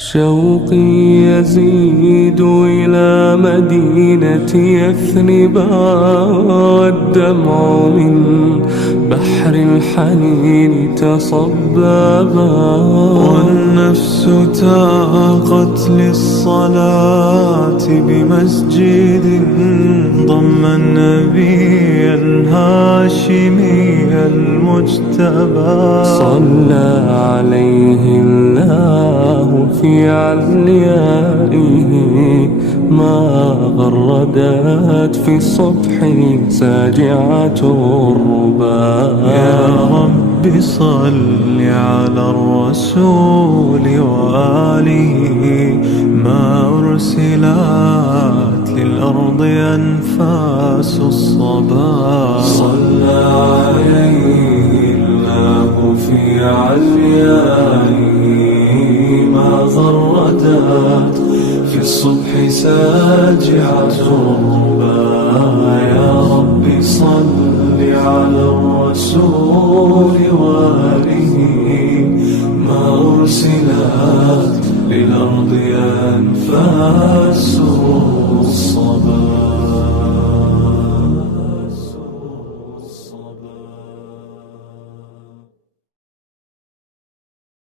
شوقي يزيد إلى مدينة يثرب، والدمع من بحر الحنين تصببا، والنفس تاقت للصلاة بمسجد ضم النبي الهاشمي المجتبى. صلى عليه الله في عليائه، ما غردت في الصبح ساجعة الربا. يا رب صل على الرسول وآله، ما أرسلت للأرض أنفاس الصبا. صلى عليه الله في عليائه، ما غردت في الصبح ساجعة الربا. يا رب صل على الرسول وآله، ما أرسلت للأرض أنفاس